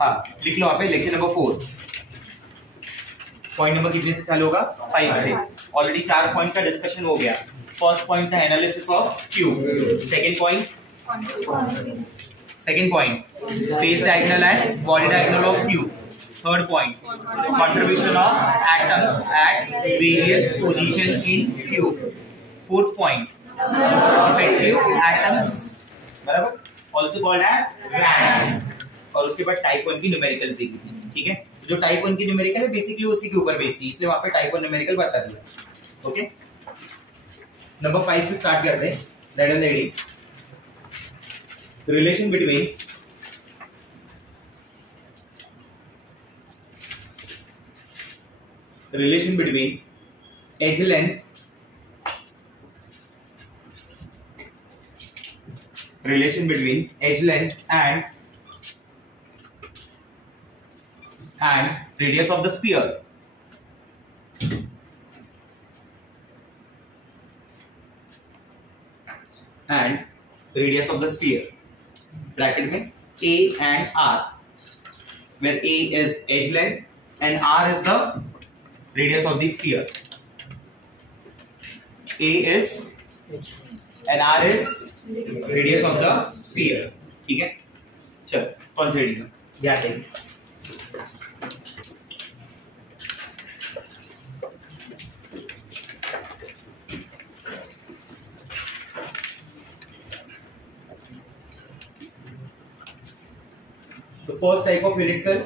हाँ लिख लो आप लेक्चर नंबर 4। पॉइंट नंबर कितने से चालू होगा? 5 से। ऑलरेडी 4 पॉइंट का डिस्कशन हो गया। फर्स्ट पॉइंट था analysis of cube. Second point face diagonal and body diagonal of cube. Third point contribution of atoms at various position in cube. Fourth point effective atoms, बराबर, also called as rank. और उसके बाद type 1 की numerical सीखी थी, ठीक है। जो टाइप 1 की न्यूमेरिकल है बेसिकली उसी के ऊपर बेस्ड थी, इसलिए वहां पे टाइप 1 न्यूमेरिकल बता दिया। ओके, नंबर 5 से स्टार्ट करते हैं। That is ready. Relation between edge length and radius of the sphere. Bracket में A and R, where A is edge length and R is the radius of the sphere. A is and R is radius of the sphere. ठीक है, चलो कौन सी radius ध्यान देंगे। तो first type of unit cell,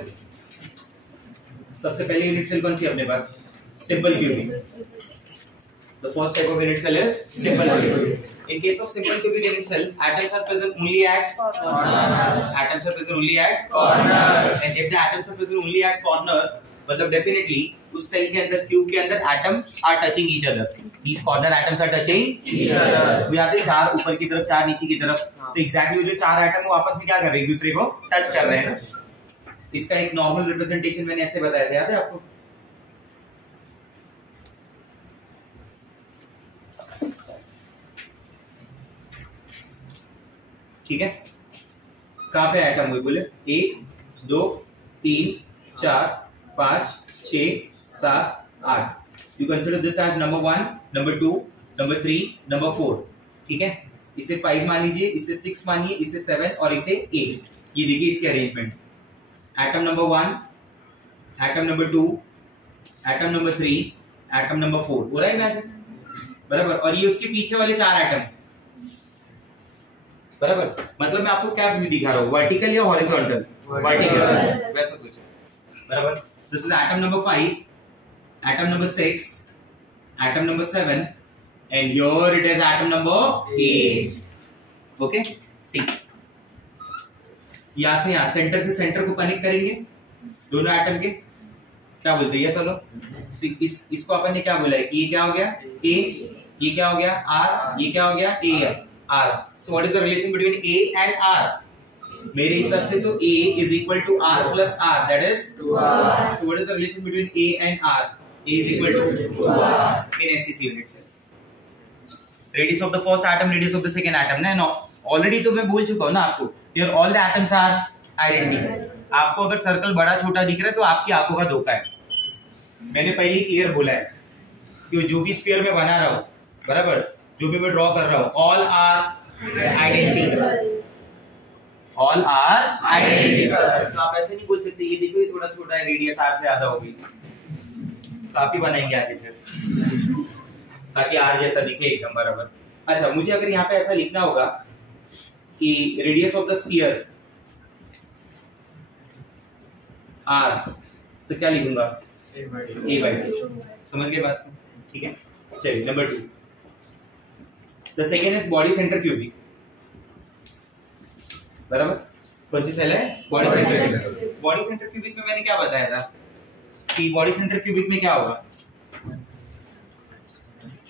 सबसे पहले unit cell कौन सी है अपने पास? Simple cubic. The first type of unit cell is simple cubic. In case of simple cubic unit cell, atoms are present only at corners. And if the atoms are present only at corner, मतलब definitely उस cell के अंदर, cube के अंदर atoms are touching each other. These corner atoms are touching each other. तो याद है 4 ऊपर की तरफ 4 नीचे की तरफ, तो exactly जो 4 एटम वो आपस में क्या कर रहे हैं? एक दूसरे को टच कर रहे हैं ना। इसका एक नॉर्मल रिप्रेजेंटेशन मैंने ऐसे बताया था, याद है आपको? ठीक है, कहां पे एटम हुए बोले? 1 2 3 4 5 6 7 8। You consider this edge number 1, number 2, number 3, number 4। ठीक है, इसे 5 मान लीजिए, इसे 6 मानिए, इसे 7 और इसे 8। ये देखिए इसके arrangement. Atom number 1, atom number 2, atom number 3, atom number 4। हो रहा है इमेजिन, बराबर। और ये उसके पीछे वाले 4 एटम, बराबर। मतलब मैं आपको क्या व्यू दिखा रहा हूँ, वर्टिकल या हॉरिजॉन्टल? वर्टिकल, वैसा सोचो, बराबर। This is atom number 5, atom number 6, atom number 7 and here it is atom number 8। Okay, ठीक। यहां से यहां सेंटर से सेंटर को कनेक्ट करेंगे दोनों एटम के, क्या बोलते हैं? ये चलो, तो इसको अपन ने क्या बोला है कि ये क्या हो गया? A, ये क्या हो गया? R, ये क्या हो गया? A, R. So what is the relation between A and R? मेरे हिसाब से तो A is equal to R plus R, that is 2R. So what is the relation between A and R? A is equal to 2R in SEC unit cell. Radius of the first atom, radius of the second atom, ना? Already तो मैं बोल चुका हूँ ना आपको, here all the atoms are identical. आपको अगर सर्कल बड़ा छोटा दिख रहा है तो आपकी आंखों का धोखा है। मैंने पहले ही क्लियर बोला है कि जो भी स्फीयर में बना रहा हूँ, बराबर, जो भी मैं ड्रॉ कर रहा हूँ, all are identical, all are identical. तो आप ऐसे नहीं बोल सकते ये देखो ये थोड़ा छोटा है, रेडियस आर से ज्यादा होगी, तो आप ही बनाएंगे आगे फिर, ताकि आर जैसा दिखे एकदम बराबर। अच्छा, मुझे अगर यहाँ पे ऐसा लिखना होगा कि radius of the sphere r, तो क्या लिखूंगा? A/2। समझ गए बात? ठीक है, चलिए number 2। The second is body center cubic, बराबर। कौन सी सेल है? Body centre. Body centre cubic में मैंने क्या बताया था कि बॉडी सेंटर क्यूबिक में क्या होगा?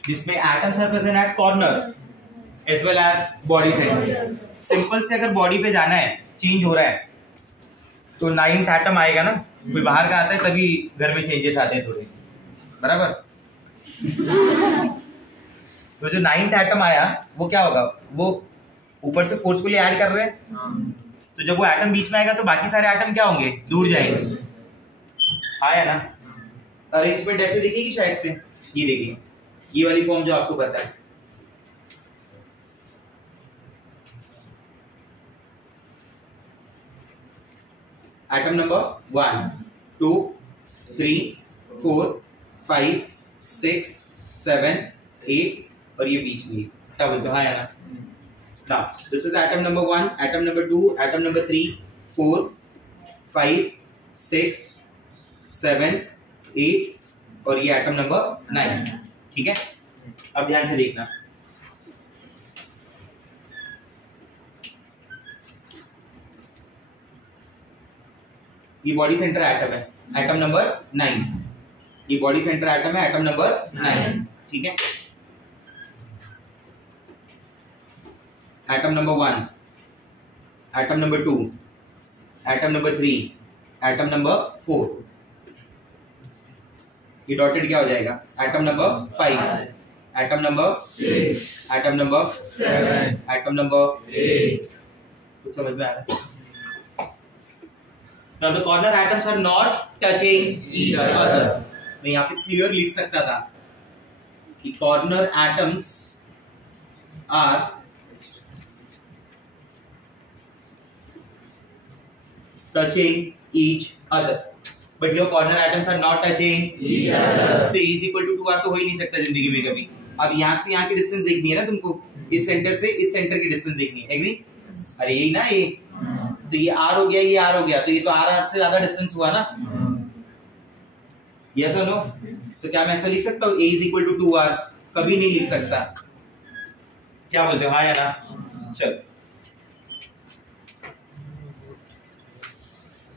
जिसमें atoms are present at corner as well as body centre. Simple से अगर बॉडी पे जाना है, चेंज हो रहा है, तो 9th एटम आएगा ना, कोई बाहर का आता है तभी घर में चेंजेस आते हैं थोड़े, बराबर। तो जो 9th एटम आया वो क्या होगा? वो ऊपर से फोर्सफुली ऐड कर रहे हैं, तो जब वो एटम बीच में आएगा तो बाकी सारे एटम क्या होंगे, दूर जाएंगे। आया ना? अरेंजमेंट ऐसे दिखेगी शायद से, ये देखिए ये वाली फॉर्म जो आपको पता है। एटम नंबर 1 2 3 4 5 6 7 8 और ये बीच में क्या बोलते हो? हाँ या ना? Now this is atom number 1, atom number 2, atom number 3 4 5 6 7 8 और ये एटम नंबर 9। ठीक है, अब ध्यान से देखना। ये बॉडी सेंटर एटम है, एटम नंबर 9। ये बॉडी सेंटर एटम है, एटम नंबर 9। ठीक है, atom number 1, atom number 2, atom number 3, atom number 4। ये डॉटेड क्या हो जाएगा? Atom number 5, atom number 6, atom number 7, atom number 8। कुछ समझ में आ रहा है? Now the corner atoms are not touching each other. मैं यहाँ पे क्लियर लिख सकता था कि corner atoms are touching each other, but your corner atoms are not touching each other. तो A is equal to 2R तो हो ही नहीं सकता जिंदगी में कभी। अब यहाँ से यहाँ की डिस्टेंस देखनी है ना तुमको, इस सेंटर से इस सेंटर की डिस्टेंस देखनी है। एग्री? अरे यही ना ये, तो ये R हो गया, ये R हो गया, तो ये तो R से ज्यादा डिस्टेंस हुआ ना। यस और नो? तो क्या मैं ऐसा लिख सकता हूँ A is equal to 2R? कभी नहीं लिख सकता। क्या बोलते हो? हाँ या ना? चल,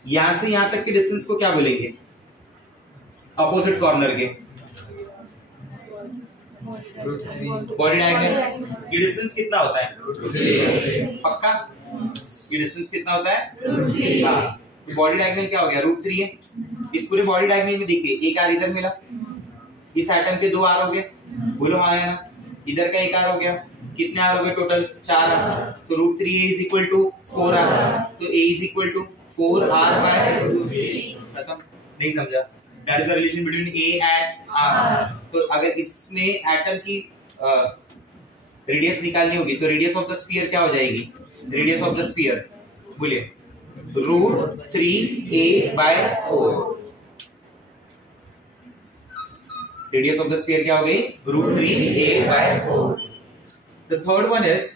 यहां से यहां तक के डिस्टेंस को क्या बोलेंगे? अपोजिट कॉर्नर के बॉडी डायगोनल। ये डिस्टेंस कितना होता है? पक्का? ये डिस्टेंस कितना होता है? हाँ, तो बॉडी डायगोनल क्या हो गया? √3 है। इस पूरे बॉडी डायगोनल में देखिए एक R इधर मिला, इस एटम के 2 R हो गए, बोलो हाँ या ना? इधर का एक R हो गया, कितने R हो गए टोटल? 4 R। तो √3A is equal to 4R, तो A is equal to 4R by √3। खत्म? नहीं समझा? That is the relation between A and R। तो अगर इसमें एटम की रेडियस निकालनी होगी तो रेडियस ऑफ द स्फीयर क्या हो जाएगी? रेडियस ऑफ द स्फीयर बोलिए √3A by 4। Radius of the sphere क्या हो गई? √3A by 4। The third one is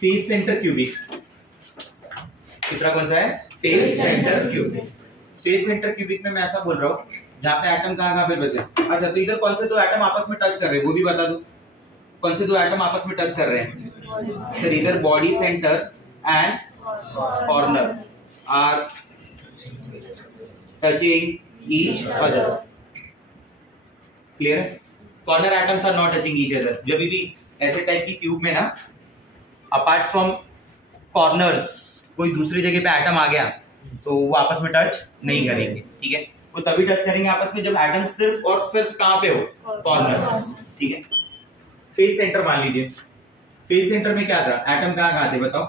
face centre cubic. तीसरा कौन सा है? Face centre cubic. Face centre cubic में मैं ऐसा बोल रहा हूँ जहाँ पे एटम कहाँ पे बचे। अच्छा, तो इधर कौन से दो एटम आपस में टच कर रहे हैं वो भी बता दो। कौन से दो एटम आपस में टच कर रहे हैं? सर इधर body centre and corner are touching each other. Clear है? Corner atoms are not touching each other. जब भी ऐसे टाइप की क्यूब में ना अपार्ट फ्रॉम कॉर्नर्स कोई दूसरी जगह पे एटम आ गया तो वो आपस में टच नहीं करेंगे। ठीक है, वो तभी टच करेंगे आपस में जब एटम सिर्फ और सिर्फ कहां पे हो? कॉर्नर। ठीक है, फेस सेंटर मान लीजिए। फेस सेंटर में क्या था? एटम कहां थे बताओ?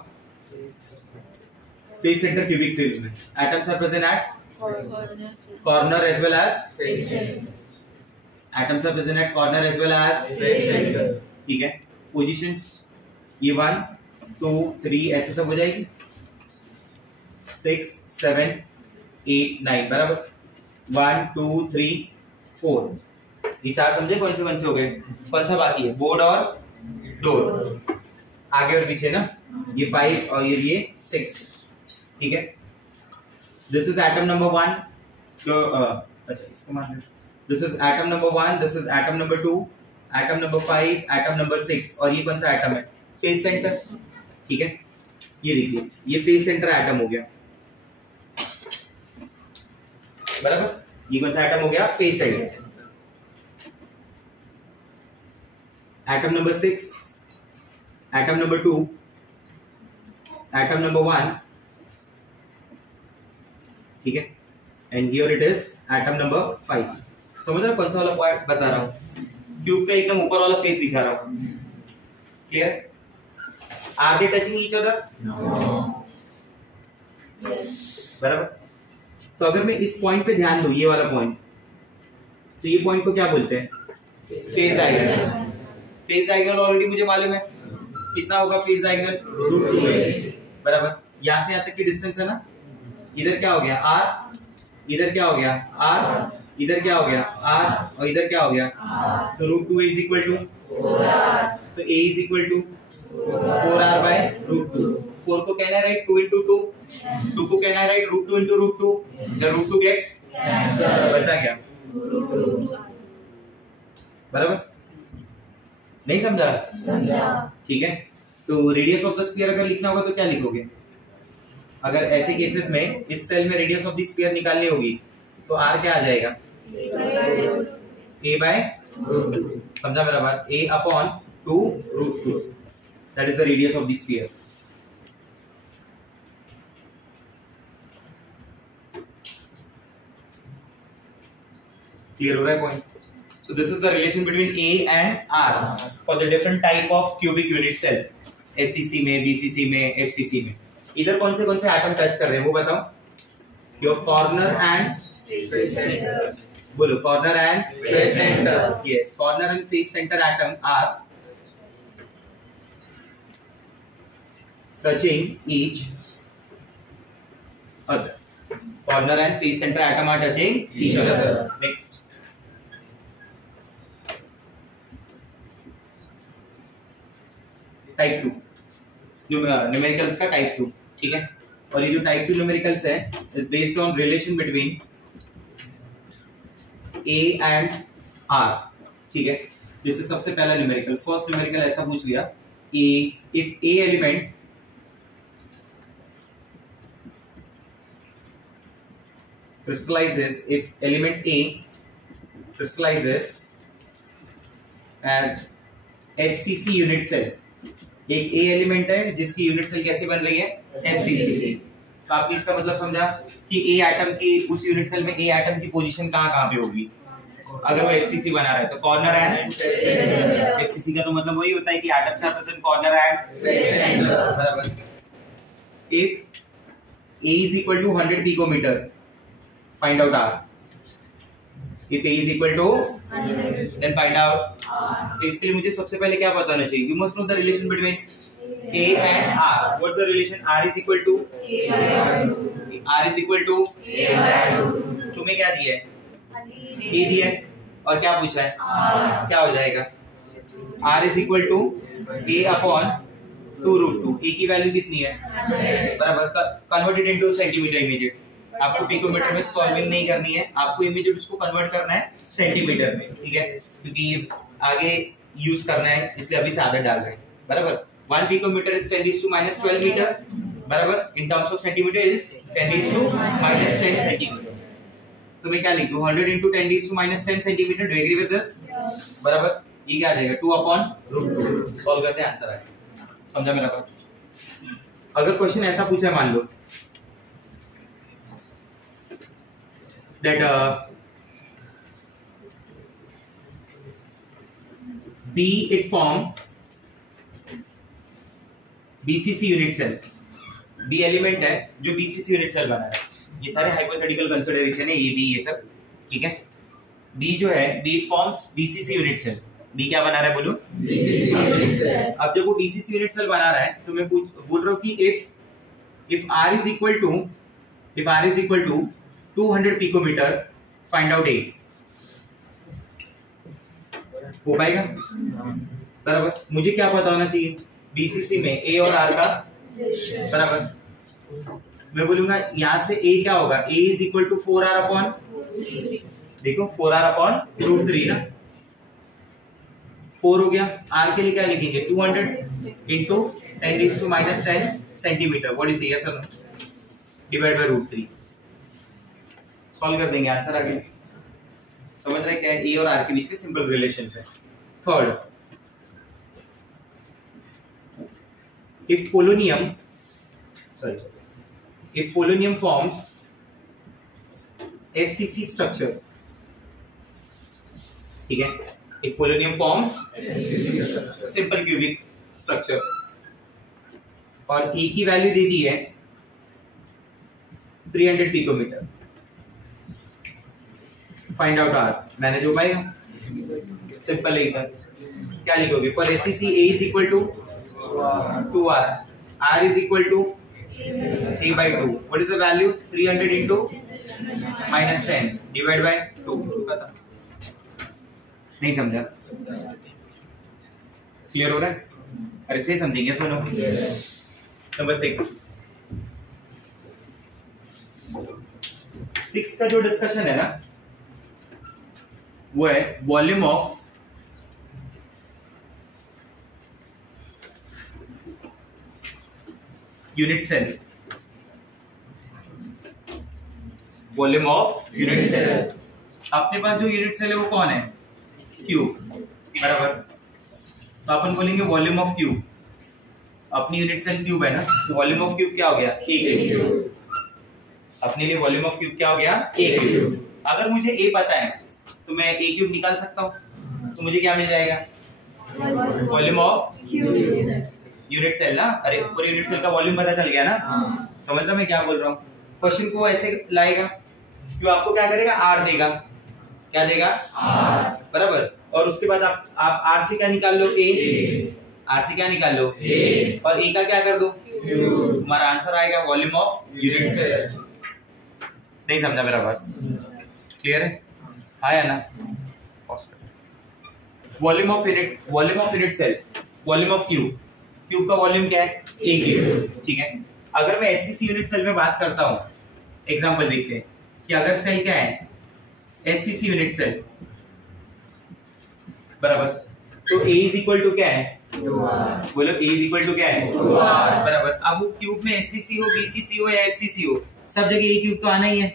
फेस सेंटर क्यूबिक सीरीज में atoms are present at corner as well as face centre. Atoms are present at corner as well as face centre. ठीक है, पोजीशंस ये 1 2 3 ऐसे सब हो जाएगी। 6 7 8 9 बराबर। 1 2 3 4 ये 4 समझे? कौन से हो गए? कौन सा बाकी है? बोर्ड और डोर। आगे और पीछे ना, ये 5 और ये 6। ठीक है, दिस इज एटम नंबर 1 जो अच्छा इसको मान लो। This is atom number 1, this is atom number 2, atom number 5, atom number 6 और ये कौन सा एटम है? Face centre. ठीक है, ये देखिए ये फेस सेंटर एटम हो गया बराबर। ये कौन सा एटम हो गया? Face centre. Atom number 6, atom number 2, atom number 1। ठीक है, and here it is atom number 5। समझ रहे कौन सा वाला पॉइंट बता रहा हूं? क्यूब का एकदम ऊपर वाला फेस दिखा रहा हूं। Clear? Are they touching each other? बराबर। तो अगर मैं इस पॉइंट पे ध्यान दूं, ये वाला पॉइंट, तो ये पॉइंट को क्या बोलते हैं? Phase diagonal. Phase diagonal already मुझे मालूम है कितना होगा फेज डायगोनल, √2 बराबर। यहां से यहां तक की डिस्टेंस है ना, इधर क्या हो गया r, इधर क्या हो गया r, इधर क्या हो गया r, और इधर क्या हो गया, तो √2 इज इक्वल टू 4r, तो a is equal to 4r by √2। 4 को कहना है राइट 2 into 2, 2 को कहना है राइट √2 into √2, the √2 gets बचा क्या, बराबर? नहीं समझा? ठीक है। तो रेडियस ऑफ द स्फीयर अगर लिखना होगा तो क्या लिखोगे? अगर ऐसे केसेस में इस सेल में रेडियस ऑफ द स्फीयर निकालनी होगी तो r क्या आ जाएगा, a बाय √2। समझा मेरा बात? a upon 2 √2, that is the radius of the sphere. Clear हो रहा है point? So this is the relation between A and R for the different type of cubic unit cell, SCC में, BCC में, FCC में। इधर कौन से atom touch कर रहे हैं वो बताओ। Your corner and face center, बोलो corner and face center। Yes, corner and face center atom are touching each other. Corner and face center atom are touching each other. Next. Type 2 numericals का type 2, ठीक है। और ये जो type 2 numericals है is based on relation between A and R, ठीक है। जैसे सबसे पहला न्यूमेरिकल, फर्स्ट न्यूमेरिकल ऐसा पूछ लिया कि if A element crystallizes, if element A crystallizes as FCC unit cell, एक A एलिमेंट है जिसकी यूनिट सेल कैसे बन रही है, FCC। तो आपने इसका मतलब समझा कि A एटम की उस यूनिट सेल में A एटम की पोजीशन कहाँ पे होगी अगर वो FCC बना रहा है, तो कॉर्नर एंड FCC का तो मतलब वही होता है कि atoms are present corner and बराबर। If A is equal to 100 picometer, find out R. If A is equal to 100, then find out R. तो इसके लिए मुझे सबसे पहले क्या पता होना चाहिए? You must know the relation between A and R. What's the relation? R is equal to R is equal to तुम्हें क्या दिया है? A दिया है और क्या पूछा है? R. क्या हो जाएगा? R is equal to A upon 2√2। A की वैल्यू कितनी है? 100 बराबर। Converted into centimetre immediate. आपको पिकोमीटर में सॉल्विंग नहीं करनी है, आपको इमीडिएट उसको कन्वर्ट करना है सेंटीमीटर में, ठीक है, क्योंकि आगे यूज करना है इसलिए अभी से आदत डाल रहे हैं, बराबर। 1 पिकोमीटर इज 10⁻12 मीटर, बराबर। In terms of centimetre is 10⁻10 centimetre. तो मैं क्या लिख दूं? 100 into 10⁻10 centimetre. Do agree with this? बराबर। ये क्या आ जाएगा? 2/√2। सॉल्व करते हैं, आंसर आएगा। समझा मेरा बात? अगर क्वेश्चन ऐसा पूछा है, मान लो that B it form BCC unit cell. B element है जो BCC यूनिट सेल बना है। ये सारे हाइपोथेटिकल कंसीडरेशन है, ये भी ये सब, ठीक है। B जो है B forms BCC unit cell. B क्या बना रहा है बोलो? BCC unit cell. अब जब वो BCC यूनिट सेल बना रहा है तो मैं बोल रहा हूँ कि if R is equal to 200 picometre, find out A। हो पाएगा? बराबर। मुझे क्या पता होना चाहिए? BCC में A और R का बराबर। मैं बोलूंगा यहां से A क्या होगा? A is equal to 4R upon, देखो 4R upon √3 ना, 4 हो गया। R के लिए क्या लिखेंगे? 200 into 10⁻10 centimetre. What is yes और नो? Divide by √3। सॉल्व कर देंगे, आंसर आ गया। समझ रहे क्या है? ए और आर के बीच के सिंपल रिलेशंस है। Third, if polonium forms SCC structure, ठीक है, if polonium forms simple cubic structure और ए की वैल्यू दे दी है 300 picometre. Find out r, manage हो पाएगा? सिंपल है। क्या लिखोगे? For SCC a is equal to 2r, r is equal to a by 2। What is the value? 300 into -10 divide by 2। नहीं समझा? क्लियर हो रहा है? अरे से समझेंगे, सुनो। नंबर 6 का जो डिस्कशन है ना, वो है volume of unit cell. Volume of unit cell. अपने पास जो यूनिट सेल है वो कौन है? क्यूब, बराबर। तो अपन बोलेंगे वॉल्यूम ऑफ क्यूब। अपनी यूनिट सेल क्यूब है ना, तो वॉल्यूम ऑफ क्यूब क्या हो गया? ए क्यूब। अपने लिए वॉल्यूम ऑफ क्यूब क्या हो गया? ए क्यूब। अगर मुझे ए पता है तो मैं ए क्यूब निकाल सकता हूँ, तो मुझे क्या मिल जाएगा? वॉल्यूम ऑफ यूनिट सेल ना। अरे पूरे यूनिट सेल का वॉल्यूम पता चल गया ना। समझ रहा मैं क्या बोल रहा हूँ? क्वेश्चन को ऐसे लाएगा, क्यों आपको क्या करेगा? आर देगा। क्या देगा? आर, बराबर। और उसके बाद आप आर से क्या निकाल लो? ए। आर से क्या निकाल लो? ए। और ए का क्या कर दो? क्यू। हमारा आंसर आएगा वॉल्यूम ऑफ यूनिट सेल। नहीं समझा मेरा बात? क्लियर है? आया ना? Volume of unit cell, volume of cube. Cube का वॉल्यूम क्या है? A cube. ठीक है। अगर मैं एससीसी यूनिट सेल में बात करता हूं, एग्जांपल देखते हैं कि अगर सेल क्या है? एससीसी यूनिट सेल, बराबर। तो ए इज इक्वल टू क्या है? बोलो, ए इज इक्वल टू क्या है? बराबर। अब वो क्यूब में एससीसी हो, बीसीसी हो या एफसीसी हो, सब जगह ए क्यूब तो आना ही है।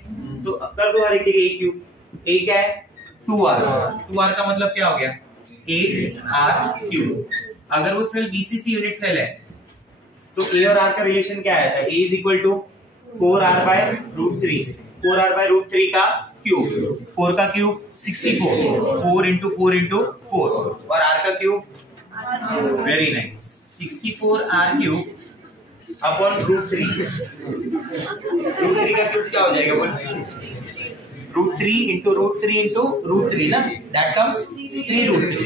तो कर दो हर एक जगह ए क्यूब। ए क्या है? 2r। 2r का मतलब क्या हो गया? 8r cube. अगर वो सेल बीसीसी यूनिट सेल है तो ए और आर का रिलेशन क्या आया था? A is equal to 4r by root 3। 4r by root 3 का क्यूब। 4 का क्यूब 64। 4 into 4 into 4। और r का cube? Very nice, 64r cube upon root 3। Root 3 का क्यूब क्या हो जाएगा? बोल, root 3 into root 3 into root 3 ना, दैट कम्स 3 रूट 3।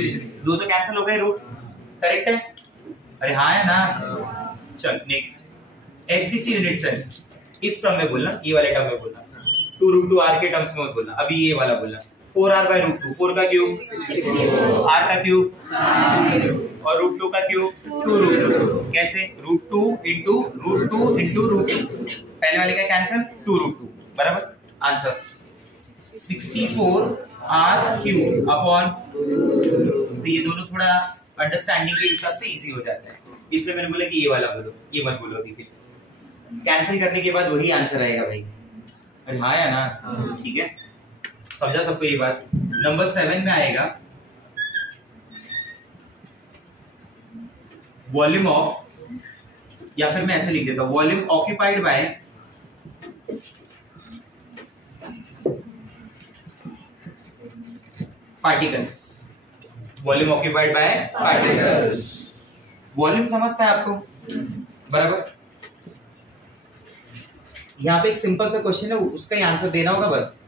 दो तो कैंसिल हो गए, रूट। करेक्ट है? अरे हाँ है ना। चल नेक्स्ट, एफसीसी यूनिट सेल। इस टर्म में बोलना, ये वाले टर्म में बोलना, 2 रूट 2 r के टर्म्स में मत बोलना, अभी ये वाला बोलना। 4r by root 2। 4 का क्यूब 64, r का क्यूब और रूट 2 का क्यूब 2 रूट 2। कैसे? Root 2 into root 2 into root 2। पहले वाले का कैंसिल, 2 रूट 2, बराबर। आंसर 64r क्यूब अपॉन, तो ये दोनों थोड़ा अंडरस्टैंडिंग के हिसाब से इजी हो जाता है, इसलिए मैंने बोला कि ये वाला बोलो, ये मत बोलो अभी। कैंसिल करने के बाद वही आंसर आएगा भाई। अरे हाँ या ना? ठीक है, समझा सबको ये बात? नंबर 7 में आएगा वॉल्यूम ऑफ, या फिर मैं ऐसे लिख देता हूं, volume occupied by particles. Volume occupied by particles. Volume समझता है आपको, बराबर। यहां पे एक सिंपल सा क्वेश्चन है, उसका ही आंसर देना होगा बस।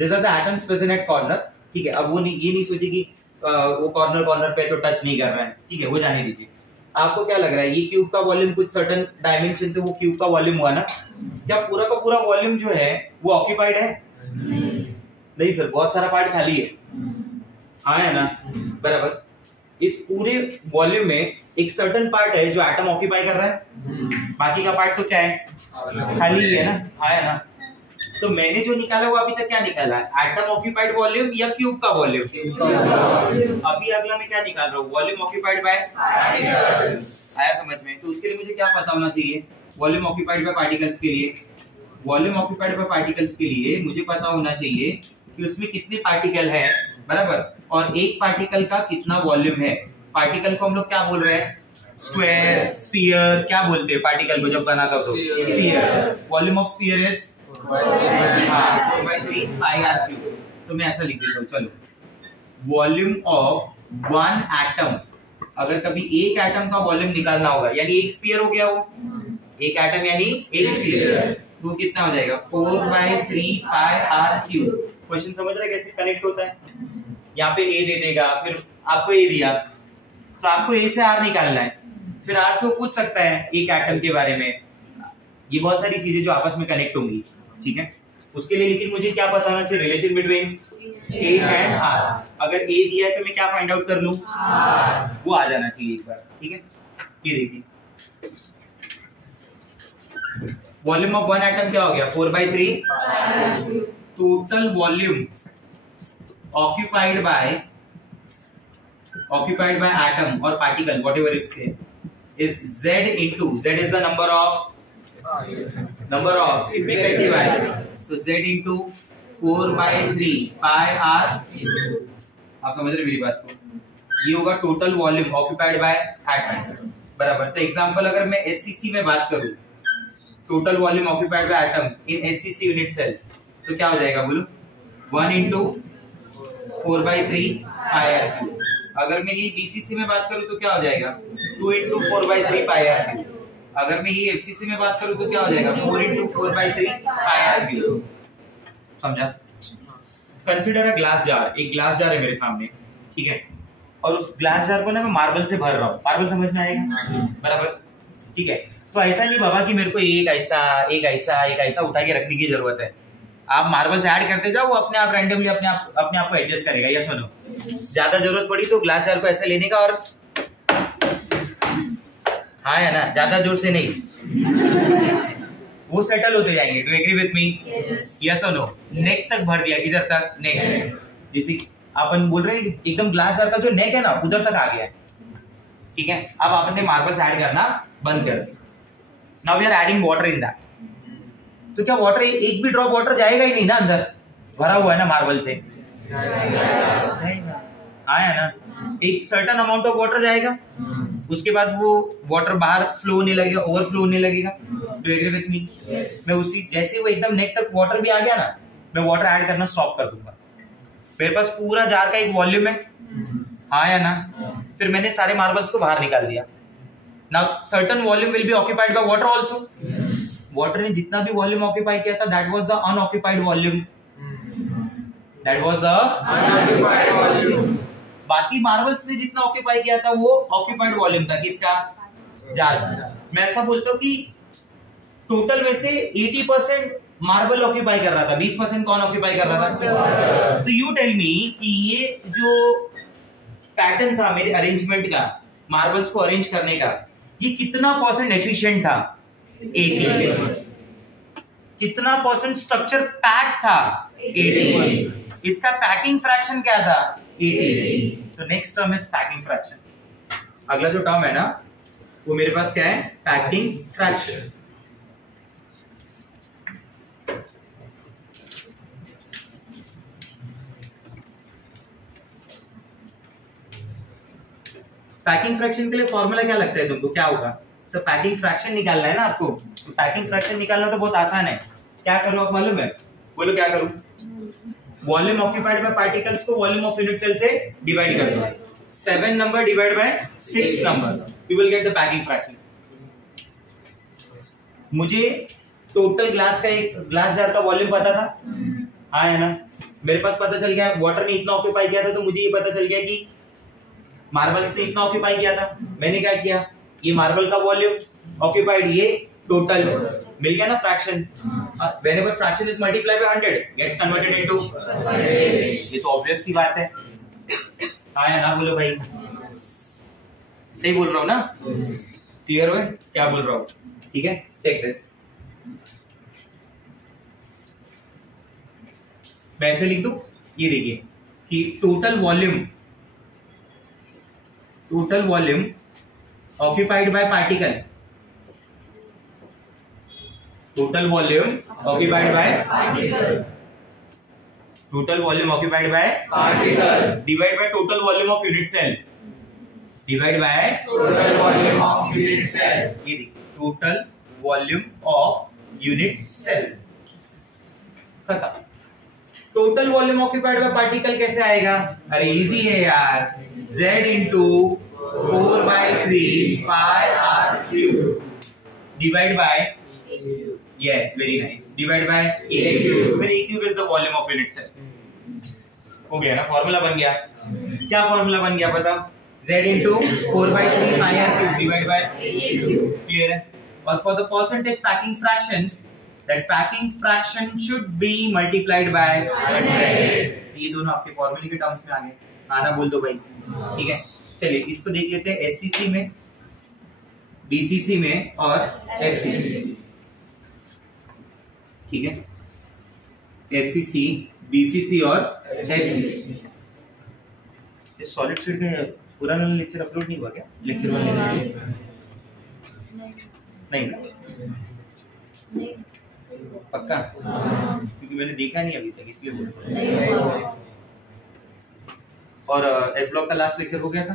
These are the atoms present at corner। ठीक है, अब वो नहीं, ये नहीं सोचे कि वो कॉर्नर पे तो टच नहीं कर रहा है, ठीक है, वो जाने दीजिए। आपको क्या लग रहा है? ये क्यूब का वॉल्यूम कुछ सर्टेन डायमेंशन से वो क्यूब का वॉल्यूम हुआ ना? क्या पूरा का पूरा वॉल्यूम जो है वो ऑक्यूपाइड है? नहीं सर, बहुत सारा पार्ट खाली है। हाँ है ना, बराबर। इस पूरे वॉल्यूम में एक सर्टेन पार्ट है जो एटम ऑक्यूपाई कर रहा है, बाकी का पार्ट तो क्या है? खाली ही है ना। हाँ है ना। तो मैंने जो निकाला वो अभी तक क्या निकाला? एटम ऑक्यूपाइड वॉल्यूम या क्यूब का वॉल्यूम? अभी अगला मैं क्या निकाल रहा हूँ? Volume occupied by particles. आया समझ में? तो उसके लिए मुझे क्या पता होना चाहिए? वॉल्यूम ऑक्यूपाइड बाय पार्टिकल्स के लिए, वॉल्यूम ऑक्यूपाइड बाय पार्टिकल्स के लिए मुझे पता होना चाहिए कि उसमें कितने पार्टिकल है, बराबर, और एक पार्टिकल का कितना वॉल्यूम है। पार्टिकल को हम लोग क्या बोल रहे हैं? Square, sphere. क्या बोलते हैं पार्टिकल को जब बनाता हो? Sphere. Volume of sphere is 4/3 πr3। तो मैं ऐसा लिख देता हूँ, चलो वॉल्यूम ऑफ वन एटम, अगर कभी एक एटम का वॉल्यूम निकालना होगा, यानी एक स्फीयर हो गया वो, एक एटम यानी एक स्फीयर, तो कितना हो जाएगा 4/3 पाई आर क्यूब। क्वेश्चन समझ रहे कैसे कनेक्ट होता है? यहाँ पे ए दे देगा, फिर आपको ए दिया तो आपको ए से आर निकालना है, फिर आर से वो पूछ सकता है एक एटम के बारे में, ये बहुत सारी चीजें जो आपस में कनेक्ट होंगी, ठीक है। उसके लिए लेकिन मुझे क्या पता होना चाहिए, relation between a and r. अगर ए दिया है तो मैं क्या फाइंड आउट कर लूं, वो आ जाना चाहिए एक बार, ठीक है। ये देखिए वॉल्यूम ऑफ वन एटम क्या हो गया 4/3, total volume occupied by atom और particle whatever it's is Z into Z is the number of effective atom, so Z into 4/3 pi r, आप समझ रहे मेरी बात को? ये होगा total volume occupied by atom, बराबर। तो एग्जांपल अगर मैं SCC में बात करूं, total volume occupied by atom in SCC unit cell, तो क्या हो जाएगा बोलो 1 into 4/3 pi r। अगर मैं ये BCC में बात करूं तो क्या हो जाएगा 2 into 4/3 pi r। अगर मैं ये FCC में बात करूं तो क्या हो जाएगा 4 into 4/3 pi r। समझा? कंसीडर अ ग्लास जार, एक ग्लास जार है मेरे सामने, ठीक है, और उस ग्लास जार को ना मैं मार्बल से भर रहा हूँ, मार्बल समझ में आएगा, बराबर, ठीक है। तो ऐसा नहीं बाबा कि मेरे को एक ऐसा उठा के रखने की जरूरत है, आप मार्बल से ऐड करते जाओ, वो अपने आप रैंडमली अपने आप को एडजस्ट करेगा। या सुनो, ज्यादा जरूरत पड़ी तो ग्लास जार को ऐसे लेने का और हाँ है ना, ज्यादा जोर से नहीं, वो सेटल होते जाएंगे। Do agree with me? Yes और नो? नेक तक भर दिया, किधर तक? नेक। जैसे अपन बोल रहे हैं एकदम ग्लास जार का जो नेक है ना उधर तक आ गया, ठीक है। अब आपने मार्बल्स ऐड करना बंद कर दिया। Now we are adding water in that, तो क्या वाटर, एक भी ड्रॉप वाटर जाएगा ही नहीं ना अंदर, भरा हुआ है ना मार्बल से, आया ना, एक सर्टेन अमाउंट ऑफ वाटर जाएगा, उसके बाद वो वाटर बाहर फ्लो होने लगेगा, ओवरफ्लो होने लगेगा। Do agree with me? मैं उसी जैसे वो एकदम नेक तक वाटर भी आ गया ना, मैं वाटर ऐड करना स्टॉप कर दूंगा। मेरे पास पूरा जार का एक वॉल्यूम है, हाँ या ना, फिर मैंने सारे मार्बल्स को बाहर निकाल दिया। Now certain volume will be occupied by water also. Water ने जितना भी वॉल्यूम ऑक्यूपाई किया था, that was the unoccupied volume, बाकी मार्बल्स ने जितना ऑक्यूपाई किया था वो ऑक्यूपाइड वॉल्यूम था, किसका? जार का। मैं ऐसा बोलता हूँ कि टोटल में से 80% मार्बल ऑक्यूपाई कर रहा था, 20% कौन ऑक्यूपाई कर रहा था? तो यू टेल मी कि ये जो पैटर्न था मेरे अरेंजमेंट का, मार्बल्स को अरेंज करने का, ये कितना परसेंट एफिशिएंट था? 80%। कितना परसेंट स्ट्रक्चर पैक था? 80%। इसका पैकिंग फ्रैक्शन क्या था? 80। तो next term is packing fraction. अगला जो टर्म है ना वो मेरे पास क्या है? Packing fraction. पैकिंग फ्रैक्शन के लिए फॉर्मूला क्या लगता है तुमको? क्या होगा सर? पैकिंग फ्रैक्शन निकालना है ना आपको, तो पैकिंग फ्रैक्शन निकालना तो बहुत आसान है। क्या करो आप मालूम है? बोलो क्या करूं? वॉल्यूम ऑक्यूपाइड बाय पार्टिकल्स को वॉल्यूम ऑफ यूनिट सेल से डिवाइड कर दो। 7 number divide by 6 number, you will get the packing fraction. मुझे टोटल ग्लास का एक ग्लास जार का वॉल्यूम पता था, हाँ है ना, मेरे पास पता चल गया वाटर ने इतना ऑक्यूपाई किया था, तो मुझे ये पता चल गया कि मार्बल्स ने इतना ऑक्यूपाई किया था। मैंने क्या किया, ये मार्बल का वॉल्यूम ऑक्यूपाइड, ये टोटल, मिल गया ना fraction. Whenever fraction is multiplied by 100 gets converted into, ये तो ऑब्वियस सी बात है, हाँ या ना? बोलो भाई, सही बोल रहा हूँ ना? क्लियर हो क्या बोल रहा हूँ? ठीक है, चेक दिस। मैं ऐसे लिख दूं, ये देखिए कि total volume occupied by particle, total volume occupied by particle divide by total volume of unit cell, divide by total volume of unit cell, total volume of unit cell। खत्म। Total volume occupied by particle कैसे आएगा? अरे easy है यार, Z into 4/3 pi r cube divide by, yes very nice, divide by A cube, very A cube is the volume of unit cell. हो गया ना, formula बन गया। क्या फॉर्मूला बन गया बताओ? Z into 4/3 pi r cube divide by A cube, clear है? और for the percentage packing fraction, that packing fraction should be multiplied by 100। ये दोनों आपके फॉर्मूले के टर्म्स में आ गए, आना बोल दो भाई, ठीक है? चलिए इसको देख लेते हैं SCC में, BCC में और FCC में, ठीक है? SCC, BCC और FCC। ये सॉलिड स्टेट में पुराना लेक्चर अपलोड नहीं हुआ क्या? लेक्चर 1 नहीं नहीं पक्का? क्योंकि मैंने देखा नहीं अभी तक, इसलिए बोल रहा हूं। और एस ब्लॉक का लास्ट लेक्चर हो गया था?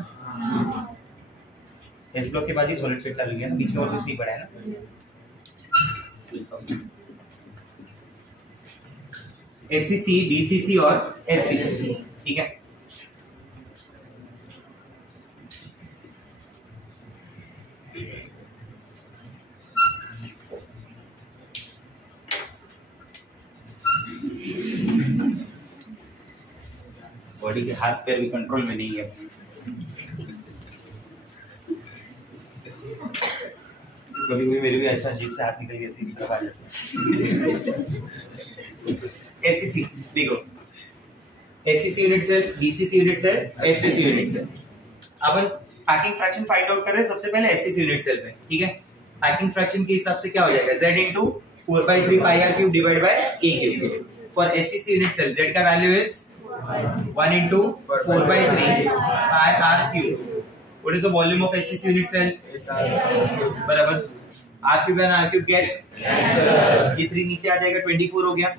एस ब्लॉक के बाद ही सॉलिड स्टेट चालू किया ना, बीच में और कुछ नहीं पढ़ा है ना? एससीसी, बीसीसी और एफसीसी, ठीक है? बॉडी के हाथ पैर भी कंट्रोल में नहीं है। कभी-कभी मेरे भी ऐसा अजीब सा हाथ निकल गया, इस तरफ आ जाता है। एससीसी देखो, SCC unit cell, BCC unit cell, FCC unit cell. अब हम पैकिंग फ्रैक्शन फाइंड आउट कर रहे हैं सबसे पहले एससीसी यूनिट सेल में, ठीक है? पैकिंग फ्रैक्शन के हिसाब से क्या हो जाएगा? Z into 4/3 pi r cube divide by A cube. For SCC unit cell Z का value is 1 into 4/3 pi r cube. What is the volume of SCC unit cell? बराबर r cube and r cube gets ये 3 नीचे आ जाएगा, 24 हो गया।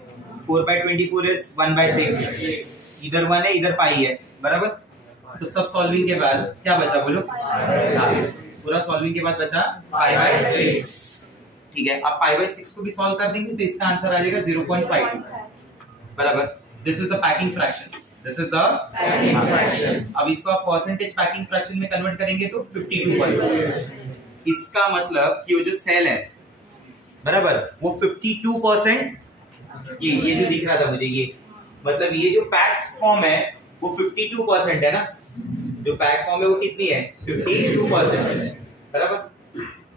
4/24 is 1/6, इधर 1 है इधर पाई है, बराबर? तो सब सॉल्विंग के बाद क्या बचा बोलो? पूरा सॉल्विंग के बाद बचा π/6, ठीक है? अब π/6 को भी सॉल्व कर देंगे तो इसका आंसर आ जाएगा 0.52, बराबर? This is the packing fraction. This is the packing fraction. अब इसको आप परसेंटेज पैकिंग फ्रैक्शन में कन्वर्ट करेंगे तो 52%। इसका मतलब कि वो जो सेल है, बराबर, वो 52%, ये जो दिख रहा था मुझे, ये मतलब ये जो पैक्स फॉर्म है वो 52% है ना? जो पैक फॉर्म है वो कितनी है? 52%, बराबर?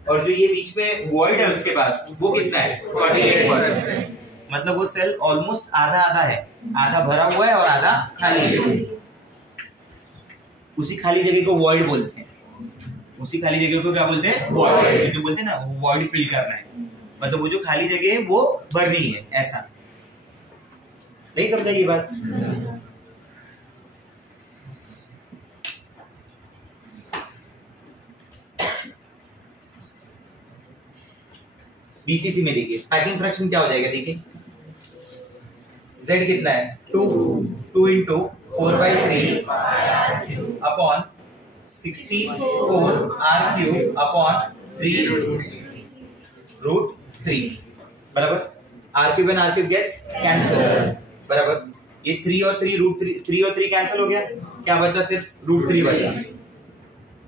और जो ये बीच में वॉइड है उसके पास वो कितना है? 48%। मतलब वो सेल ऑलमोस्ट आधा आधा है, आधा भरा हुआ है और आधा खाली है। उसी खाली जगह को वॉइड बोलते हैं। उसी खाली जगह को क्या बोलते हैं? वॉइड। जो बोलते हैं ना, वॉइड फिल करना है, मतलब वो जो खाली जगह है वो भरनी है, ऐसा। नहीं समझा ये बात? बीसीसी में देखिए पैकिंग फ्रैक्शन क्या हो जाएगा, देखिए Z कितना है? 2 into 4/3 upon 64 r cube upon 3√3, बराबर? r cube and r cube gets cancel, बराबर? ये 3 और 3 कैंसिल हो गया, क्या बचा? सिर्फ √3 बचा।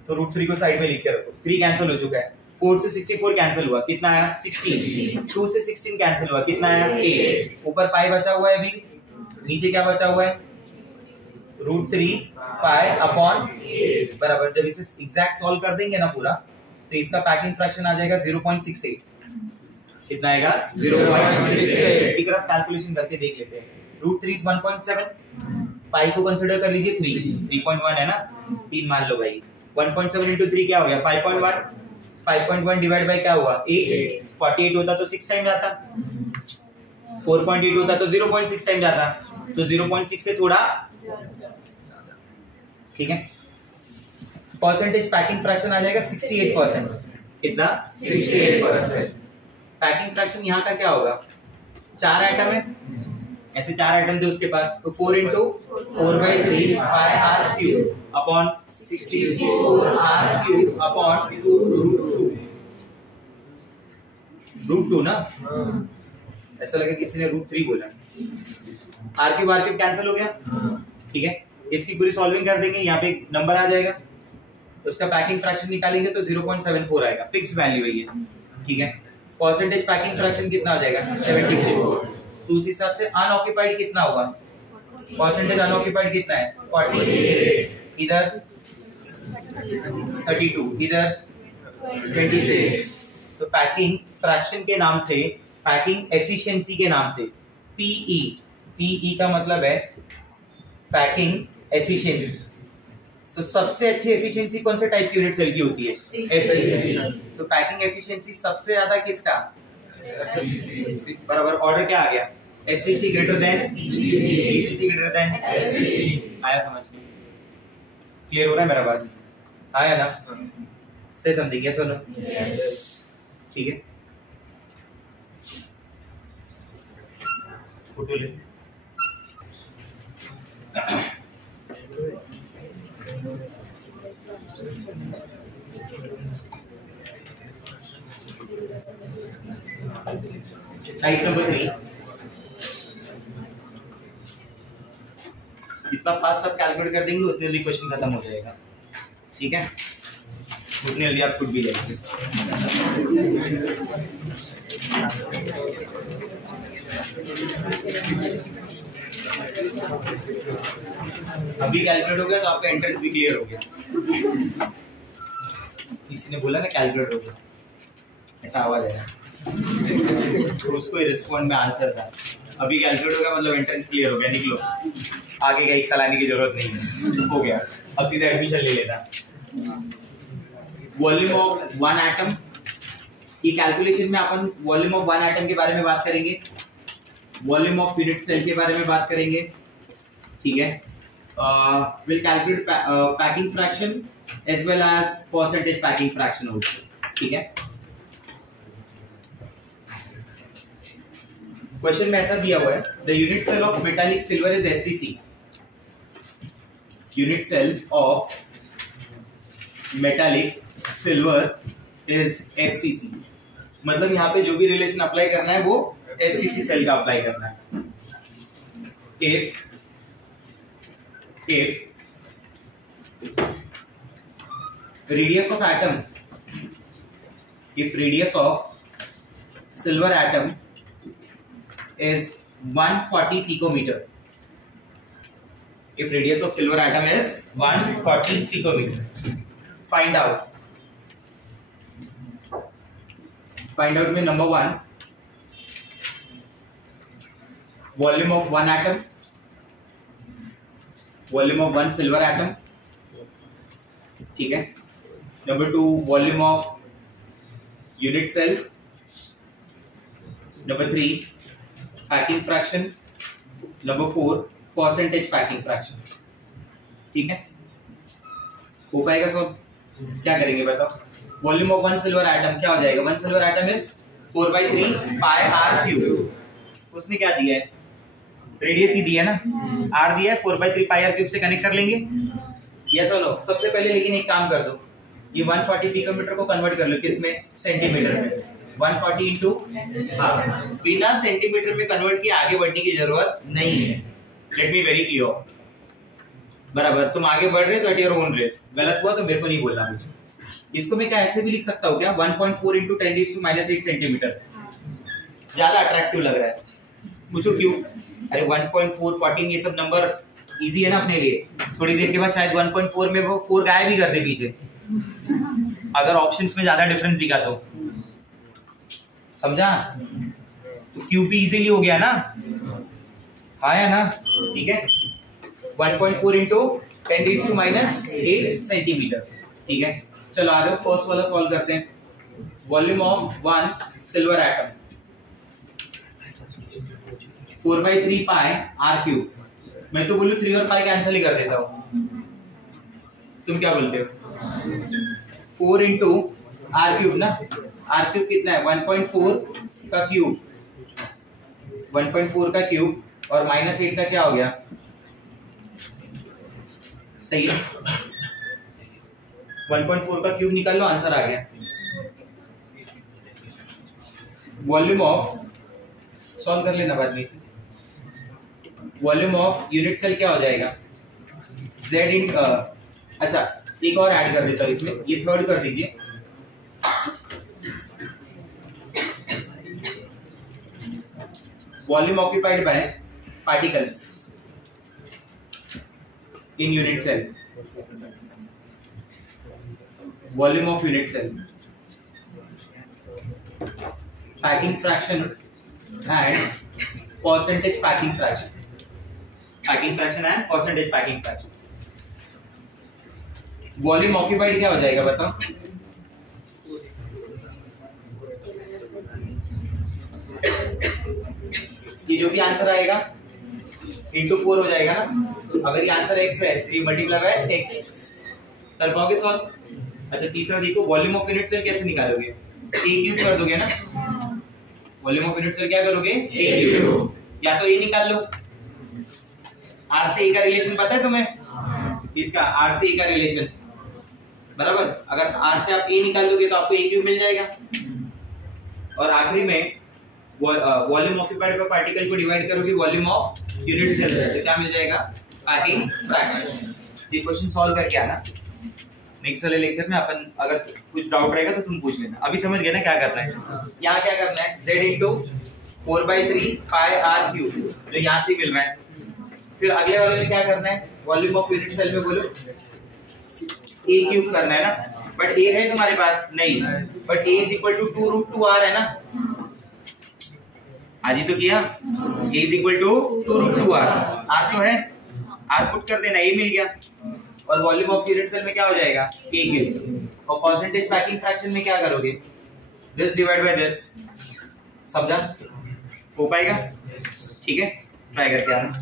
तो √3 को साइड में लिख के रखो, 3 कैंसिल हो चुका है। 4 से 64 कैंसिल हुआ, कितना आया? 16। 2 से 16 कैंसिल हुआ, कितना आया? 8। ऊपर पाई बचा हुआ है, अभी नीचे क्या बचा हुआ है? √3 पाई अपॉन 8, बराबर? जब इसे एग्जैक्ट सॉल्व कर देंगे ना पूरा, तो इसका पैकिंग फ्रैक्शन आ जाएगा 0.68। कितना आएगा? 0.68। एक तरफ कैलकुलेशन करके देख लेते हैं। √3 is 1.7, पाई को कंसीडर कर लीजिए 3.1 है ना, 3 मान लो भाई। 1.7 into 3 क्या हो गया? 5.1। 5.1 डिवाइड बाय क्या हुआ? 8। 48 होता तो 6 टाइम जाता, 4.8 होता तो 0.6 टाइम जाता, तो 0.6 से थोड़ा, ठीक है? परसेंटेज पैकिंग फ्रैक्शन आ जाएगा 68%। कितना? 68%। पैकिंग फ्रैक्शन यहाँ का क्या होगा? 4 आइटम है, ऐसे 4 आइटम थे उसके पास, तो 4 into 4/3 pi r cube upon 64 r cube upon 2√2 ना? ऐसा लगा किसी ने √3 बोला। आर क्यूब कैंसिल हो गया, ठीक है। इसकी पूरी सॉल्विंग कर देंगे, यहाँ पे एक नंबर आ जाएगा, उसका पैकिंग फ्रैक्शन निकालेंगे तो 0.74 आएगा, फिक्स वैल्यू है ये, ठीक है। परसेंटेज पैकिंग फ्रैक्शन कितना हो जाएगा 74। तो उस हिसाब से अनऑक्यूपाइड कितना होगा, परसेंटेज अनऑक्यूपाइड कितना है 40, इधर 32, इधर 26। तो पैकिंग फ्रैक्शन के नाम से, पैकिंग एफिशिएंसी के नाम से पीई का मतलब है पैकिंग एफिशिएंसी। तो सबसे अच्छी एफिशिएंसी कौन से टाइप की यूनिट सेल की होती है, एफसीसी। तो पैकिंग एफिशिएंसी सबसे ज्यादा किसका, बराबर ऑर्डर क्या आ गया, FCC greater than BCC greater than FCC. आया समझ में, क्लियर हो रहा है मेरा बात, आया ना, सही समझे क्या सर, ठीक है। फोटो ले, साइड नंबर 3। जितना फास्ट आप कैलकुलेट कर देंगे उतनी जल्दी क्वेश्चन खत्म हो जाएगा, ठीक है, उतनी जल्दी आप खुद भी लेंगे। अभी कैलकुलेट हो गया तो आपका एंट्रेंस भी क्लियर हो गया। किसी ने बोला ना कैलकुलेट हो गया, ऐसा आवाज आया तो उसको रिस्पॉन्ड में आंसर था। अभी कैलकुलेट हो गया मतलब एंट्रेंस क्लियर हो गया, निकलो, आगे का एक साल आने की जरूरत नहीं है, हो गया, अब सीधा एडमिशन ले लेना। वॉल्यूम ऑफ वन एटम, ये कैलकुलेशन में upon volume of one atom के बारे में बात करेंगे, वॉल्यूम ऑफ यूनिट सेल के बारे में बात करेंगे, ठीक है। Will calculate packing fraction as well as percentage packing fraction also, ठीक है। क्वेश्चन में ऐसा दिया हुआ है, the unit cell of metallic silver is FCC. Unit cell of metallic silver is FCC, मतलब यहाँ पे जो भी रिलेशन अप्लाई करना है वो एफसीसी सेल का अप्लाई करना है। if radius of atom, if radius of silver atom is 140 picometer, if radius of silver atom is 140 picometer, find out में number 1 volume of one atom, volume of one silver atom, ठीक है। Number 2 volume of unit cell, number 3 packing fraction, number 4 percentage packing fraction, ठीक है। हो पाएगा सब, क्या करेंगे बताओ। Volume of one silver atom क्या हो जाएगा, one silver atom is 4/3 pi r cube. उसने क्या दिया है, रेडियस ही दिया है ना, आर दिया है, 4/3 पाई आर क्यूब से कनेक्ट कर लेंगे, यस और नो। सबसे पहले लेकिन एक काम कर दो, ये 140 पिकोमीटर को कन्वर्ट कर लो किसमें, सेंटीमीटर में। 140 इंटू, हाँ, बिना सेंटीमीटर में कन्वर्ट किए आगे बढ़ने की जरूरत नहीं है। लेट मी वेरी क्लियर, बराबर, तुम आगे बढ़ रहे हो तो एट योर ओन रेस, गलत हुआ तो मेरे को नहीं बोलना मुझे। इसको मैं क्या ऐसे भी लिख सकता हूँ क्या, 1.4 इंटू 10⁻⁸ सेंटीमीटर, ज्यादा अट्रैक्टिव लग रहा है, पूछो क्यों। अरे 1.4 14 ये सब नंबर इजी है ना अपने लिए, थोड़ी देर के बाद शायद 1.4 में वो 4 गायब भी कर दे पीछे, अगर ऑप्शंस में ज्यादा डिफरेंस दिखा तो, समझा। तो क्यूब भी इजीली हो गया ना, हाँ है ना, ठीक है। 1.4 इंटू 10⁻⁸ सेंटीमीटर, ठीक है। चलो आ जाओ, फर्स्ट वाला सॉल्व करते हैं। Volume of one silver atom 4/3 pi r cube, मैं तो बोलूं 3 और पाई कैंसिल ही कर देता हूं, तुम क्या बोलते हो। 4 इंटू आर क्यूब ना, आर क्यूब कितना है 1.4 का क्यूब, 1.4 का क्यूब और -8 का क्या हो गया, सही है। 1.4 का क्यूब निकाल लो, आंसर आ गया। वॉल्यूम ऑफ, सॉल्व कर लेना बाद में इसे, वॉल्यूम ऑफ यूनिट सेल क्या हो जाएगा, Z इन अच्छा एक और ऐड कर देता हूं इसमें, ये थर्ड कर दीजिए। Volume occupied by particles in unit cell, volume of unit cell, packing fraction and percentage packing fraction, packing fraction and percentage packing fraction. Volume occupied क्या हो जाएगा बताओ, ये जो भी आंसर आएगा इंटू 4 हो जाएगा ना। अगर ये आंसर x है तो ये मल्टीप्लाई बाय x, कर पाओगे सॉल्व। अच्छा तीसरा देखो, वॉल्यूम ऑफ यूनिट सेल कैसे निकालोगे, a क्यूब कर दोगे ना, वॉल्यूम ऑफ यूनिट सेल क्या करोगे, a क्यूब, या तो a निकाल लो। r से a का रिलेशन पता है तुम्हें, इसका r से a का रिलेशन बराबर, अगर r से आप a निकाल दोगे तो आपको a क्यूब मिल जाएगा। और आखिरी में वॉल्यूम ऑक्यूपाइड बाय पार्टिकल को डिवाइड करोगे वॉल्यूम ऑफ यूनिट सेल से, तो क्या मिल जाएगा, पैकिंग फ्रैक्शन। ये क्वेश्चन सॉल्व करके आना, नेक्स्ट वाले लेक्चर में अपन अगर कुछ डाउट रहेगा तो तुम पूछ लेना। अभी समझ गए ना क्या करना है, यहाँ क्या करना है, z into 4/3 pi r cube जो यहाँ से मिल रहा है। फिर अगले वाले में क्या करना है, वॉल्यूम ऑफ यूनिट सेल में बोलो a क्यूब करना है ना, बट a है तुम्हारे पास नहीं, but a is equal to 2√2r है ना, आज ही तो किया, a is equal to 2√2r, r तो है, r पुट कर देना, a मिल गया। और वॉल्यूम ऑफ यूनिट सेल में क्या हो जाएगा, a क्यूब। और परसेंटेज पैकिंग फ्रैक्शन में क्या करोगे, दिस डिवाइड बाय दिस, समझा, हो पाएगा, ठीक है, ट्राई करके आना।